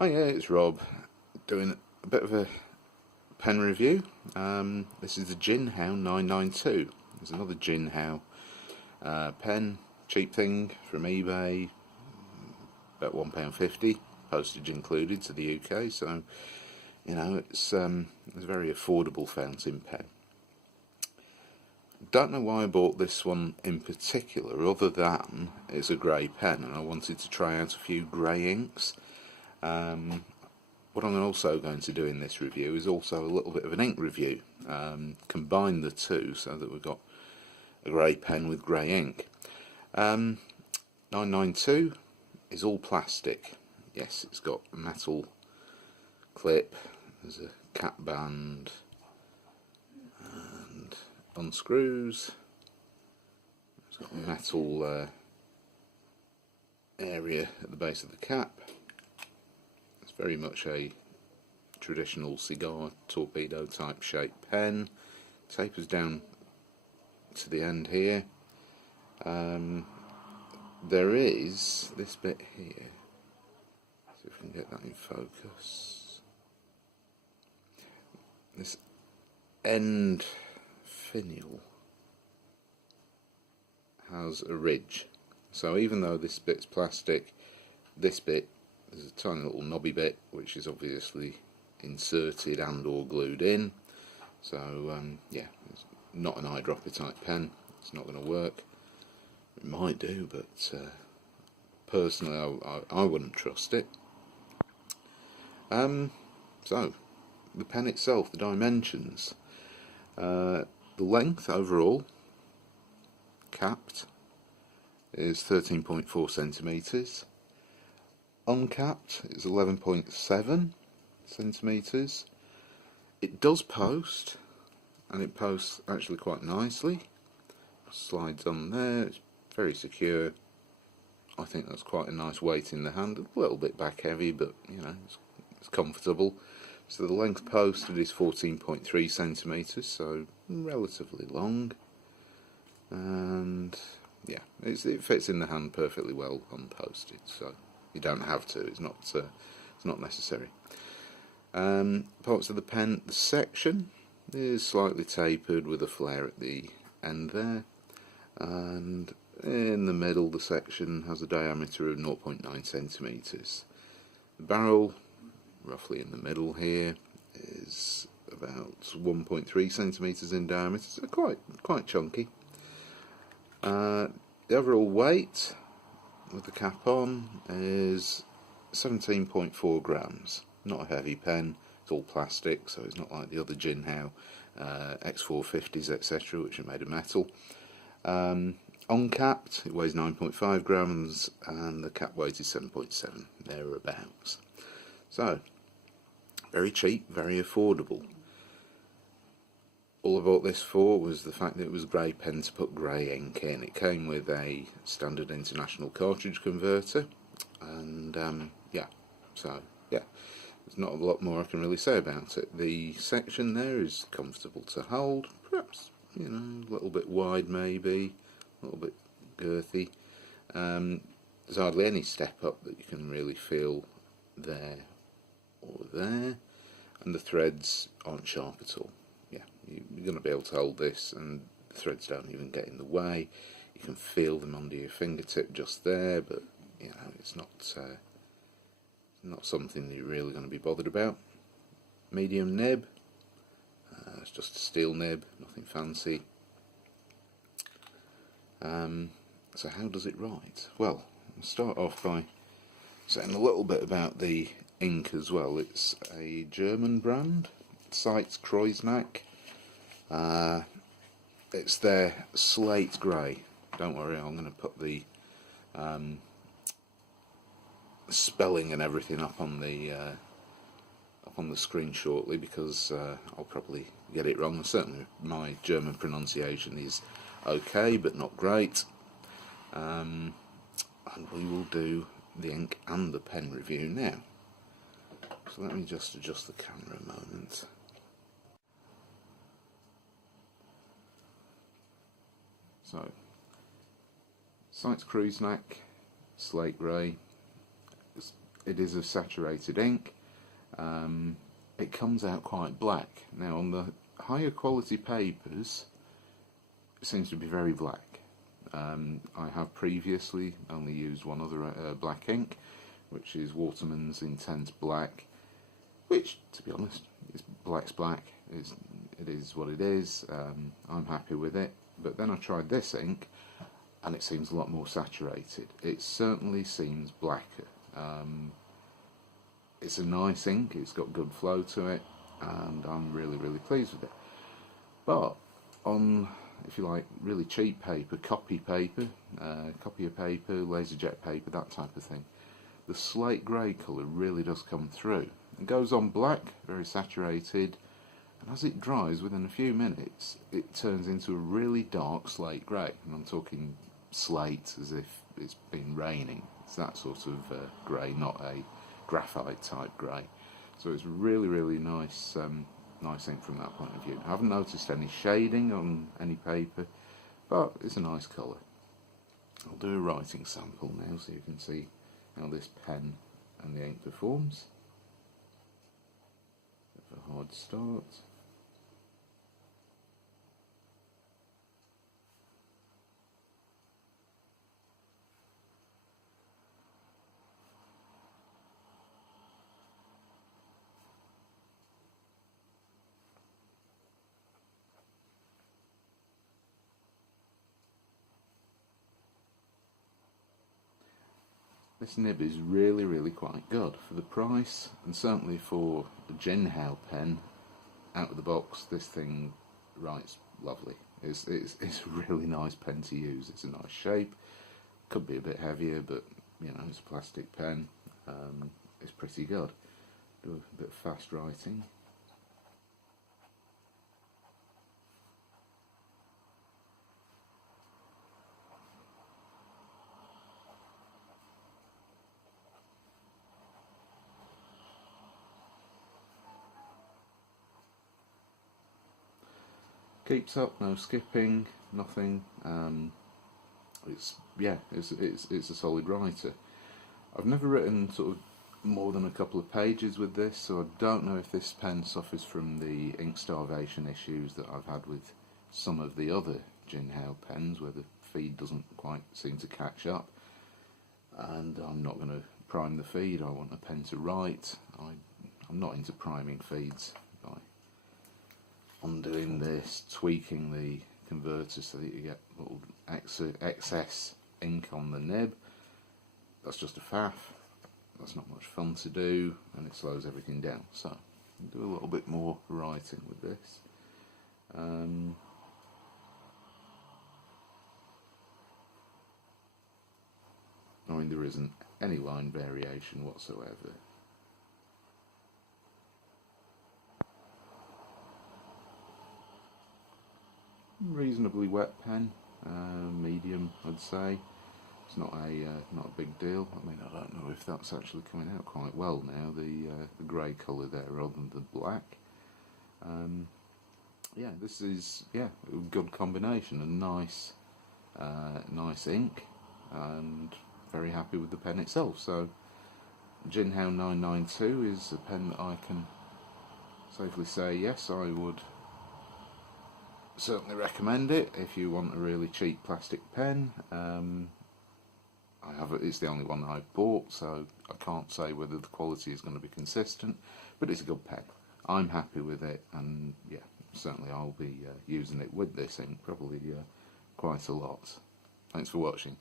Oh yeah, it's Rob doing a bit of a pen review. This is the Jinhao 992. There's another Jinhao pen, cheap thing from eBay, about £1.50, postage included to the UK. So you know it's a very affordable fountain pen. Don't know why I bought this one in particular, other than it's a grey pen, and I wanted to try out a few grey inks. What I'm also going to do in this review is also a little bit of an ink review, combine the two so that we've got a grey pen with grey ink. 992 is all plastic. Yes, it's got a metal clip, there's a cap band and unscrews. It's got a metal area at the base of the cap. It's very much a traditional cigar torpedo type shaped pen. Tapers down to the end here. There is this bit here. See if we can get that in focus. This end finial has a ridge. So even though this bit's plastic, this bit, there's a tiny little knobby bit which is obviously inserted and or glued in. So yeah, it's not an eyedropper type pen. It's not going to work. It might do, but personally I wouldn't trust it. So the pen itself, the dimensions, the length overall capped is 13.4 centimeters. Uncapped is 11.7 centimeters. It does post, and it posts actually quite nicely. Slides on there, it's very secure. I think that's quite a nice weight in the hand. A little bit back heavy, but you know, it's comfortable. So the length posted is 14.3 centimeters, so relatively long. And yeah, it fits in the hand perfectly well unposted, so you don't have to. It's not necessary. Parts of the pen, the section is slightly tapered with a flare at the end there, and in the middle the section has a diameter of 0.9 centimeters. The barrel, roughly in the middle here, is about 1.3 centimeters in diameter, so quite chunky. The overall weight with the cap on is 17.4 grams. Not a heavy pen, it's all plastic, so it's not like the other Jinhao X450s etc, which are made of metal. Uncapped, it weighs 9.5 grams and the cap weight is 7.7, thereabouts. So, very cheap, very affordable. All I bought this for was the fact that it was a grey pen to put grey ink in. It came with a standard international cartridge converter, and yeah, so yeah, there's not a lot more I can really say about it. The section there is comfortable to hold, perhaps, you know, a little bit wide maybe, a little bit girthy. There's hardly any step up that you can really feel there or there, and the threads aren't sharp at all. Yeah, you're going to be able to hold this and the threads don't even get in the way. You can feel them under your fingertip just there, but you know, it's not something that you're really going to be bothered about. Medium nib, it's just a steel nib, nothing fancy. So how does it write? Well, I'll start off by saying a little bit about the ink as well. It's a German brand, Seitz-Kreuznach. It's their Slate Grey. Don't worry, I'm going to put the spelling and everything up on the screen shortly, because I'll probably get it wrong. Certainly my German pronunciation is okay, but not great. And we will do the ink and the pen review now. So let me just adjust the camera a moment. So, Seitz-Kreuznach Slate Grey. it is a saturated ink. It comes out quite black. Now on the higher quality papers, it seems to be very black. I have previously only used one other black ink, which is Waterman's Intense Black, which, to be honest, black's black. It is what it is. I'm happy with it. But then I tried this ink, and it seems a lot more saturated. It certainly seems blacker. It's a nice ink. It's got good flow to it, and I'm really, really pleased with it. But on, if you like, really cheap paper, copier paper, laserjet paper, that type of thing, the slate grey colour really does come through. It goes on black, very saturated, and as it dries within a few minutes, it turns into a really dark slate grey. And I'm talking slate as if it's been raining. It's that sort of grey, not a graphite type grey. So it's really, really nice, nice ink from that point of view. I haven't noticed any shading on any paper, but it's a nice colour. I'll do a writing sample now so you can see how this pen and the ink performs. Bit of a hard start. This nib is really, really quite good for the price, and certainly for a Jinhao pen out of the box. This thing writes lovely. It's a really nice pen to use. It's a nice shape. Could be a bit heavier, but you know, it's a plastic pen. It's pretty good. Do a bit of fast writing. Keeps up, no skipping, nothing. It's a solid writer. I've never written sort of more than a couple of pages with this, so I don't know if this pen suffers from the ink starvation issues that I've had with some of the other Jinhao pens, where the feed doesn't quite seem to catch up. And I'm not going to prime the feed. I want a pen to write. I'm not into priming feeds. Undoing this, tweaking the converter so that you get little excess ink on the nib. That's just a faff. That's not much fun to do, and it slows everything down. So, I'll do a little bit more writing with this. I mean, there isn't any line variation whatsoever. Reasonably wet pen, medium, I'd say. It's not a big deal. I mean, I don't know if that's actually coming out quite well now. The grey colour there rather than the black. Yeah, this is a good combination. A nice, nice ink, and very happy with the pen itself. So, Jinhao 992 is a pen that I can safely say yes, I would certainly recommend it if you want a really cheap plastic pen. It's the only one that I've bought, so I can't say whether the quality is going to be consistent, but it's a good pen. I'm happy with it, and yeah, certainly I'll be using it with this ink probably quite a lot. Thanks for watching.